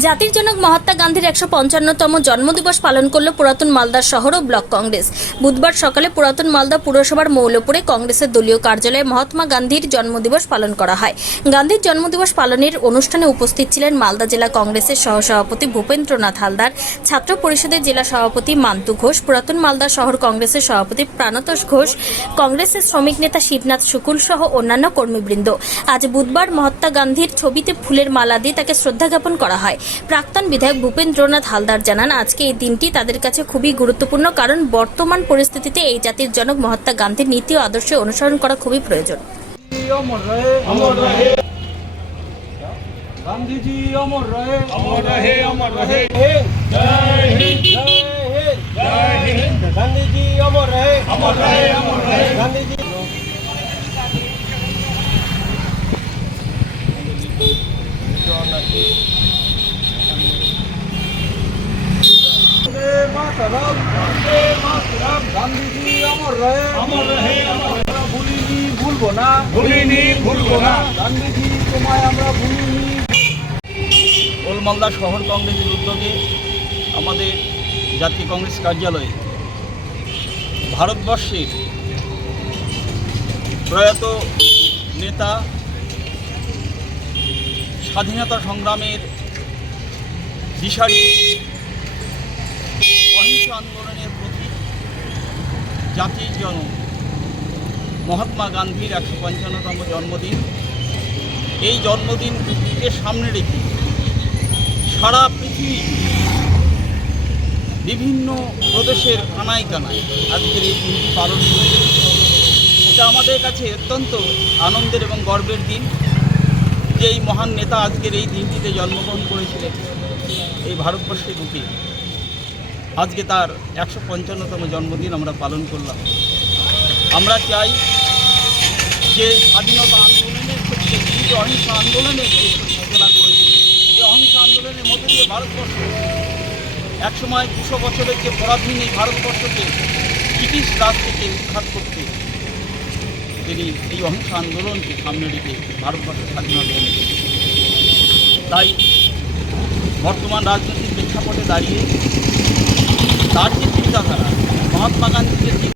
জাতির জনক মহাত্মা গান্ধীর একশো পঞ্চান্নতম জন্মদিবস পালন করল পুরাতন মালদা শহর ও ব্লক কংগ্রেস। বুধবার সকালে পুরাতন মালদা পুরসভার মৌলপুরে কংগ্রেসের দলীয় কার্যালয়ে মহাত্মা গান্ধীর জন্মদিবস পালন করা হয়। গান্ধীর জন্মদিবস পালনের অনুষ্ঠানে উপস্থিত ছিলেন মালদা জেলা কংগ্রেসের সহসভাপতি ভূপেন্দ্রনাথ হালদার, ছাত্র পরিষদের জেলা সভাপতি মান্তু ঘোষ, পুরাতন মালদা শহর কংগ্রেসের সভাপতি প্রাণতোষ ঘোষ, কংগ্রেসের শ্রমিক নেতা শিবনাথ শুকুল সহ অন্যান্য কর্মীবৃন্দ। আজ বুধবার মহাত্মা গান্ধীর ছবিতে ফুলের মালা দিয়ে তাকে শ্রদ্ধা জ্ঞাপন করা হয়। প্রাক্তন বিধায়ক ভূপেন্দ্রনাথ হালদার জানান, আজকে এই দিনটি তাদের কাছে খুবই গুরুত্বপূর্ণ কারণ বর্তমান পরিস্থিতিতে এই জাতির জনক মহাত্মা গান্ধীর নীতি ও আদর্শে অনুসরণ করা খুবই প্রয়োজন। Thank you. গান্ধীজি ভুলবো না। ভুলবো না। গান্ধীজি তোমায় আমরা ভুলিনি। গোলমালদা শহর কংগ্রেসের উদ্যোগে আমাদের জাতীয় কংগ্রেস কার্যালয়ে ভারতবর্ষের প্রয়াত নেতা স্বাধীনতা সংগ্রামের দিশারি আন্দোলনের প্রতি জাতির জনক মহাত্মা গান্ধীর একশো পঞ্চান্নতম জন্মদিন। এই জন্মদিন জন্মদিনকে সামনে রেখে সারা পৃথিবী বিভিন্ন প্রদেশের কানায় কানায় আজকের এই দিনটি পালন করে এটা আমাদের কাছে অত্যন্ত আনন্দের এবং গর্বের দিন। যে এই মহান নেতা আজকের এই দিনটিতে জন্মগ্রহণ করেছিলেন, এই ভারতবর্ষের বুকে আজকে তার একশো পঞ্চান্নতম জন্মদিন আমরা পালন করলাম। আমরা চাই যে স্বাধীনতা আন্দোলনের ক্ষেত্রে, যে অহিংস আন্দোলনের যে সূচনা করেছিলেন যে অহিংস আন্দোলনের মধ্যে দিয়ে ভারতবর্ষ একসময় দুশো বছরের যে পরাধীন এই ভারতবর্ষকে ব্রিটিশ রাজ থেকে উৎখাত করতে, তিনি এই অহিংস আন্দোলনকে সামনে রেখে ভারতবর্ষের স্বাধীনতা তাই বর্তমান রাজনৈতিক প্রেক্ষাপটে দাঁড়িয়ে তার যে চিন্তাধারা মহাত্মা গান্ধীর যে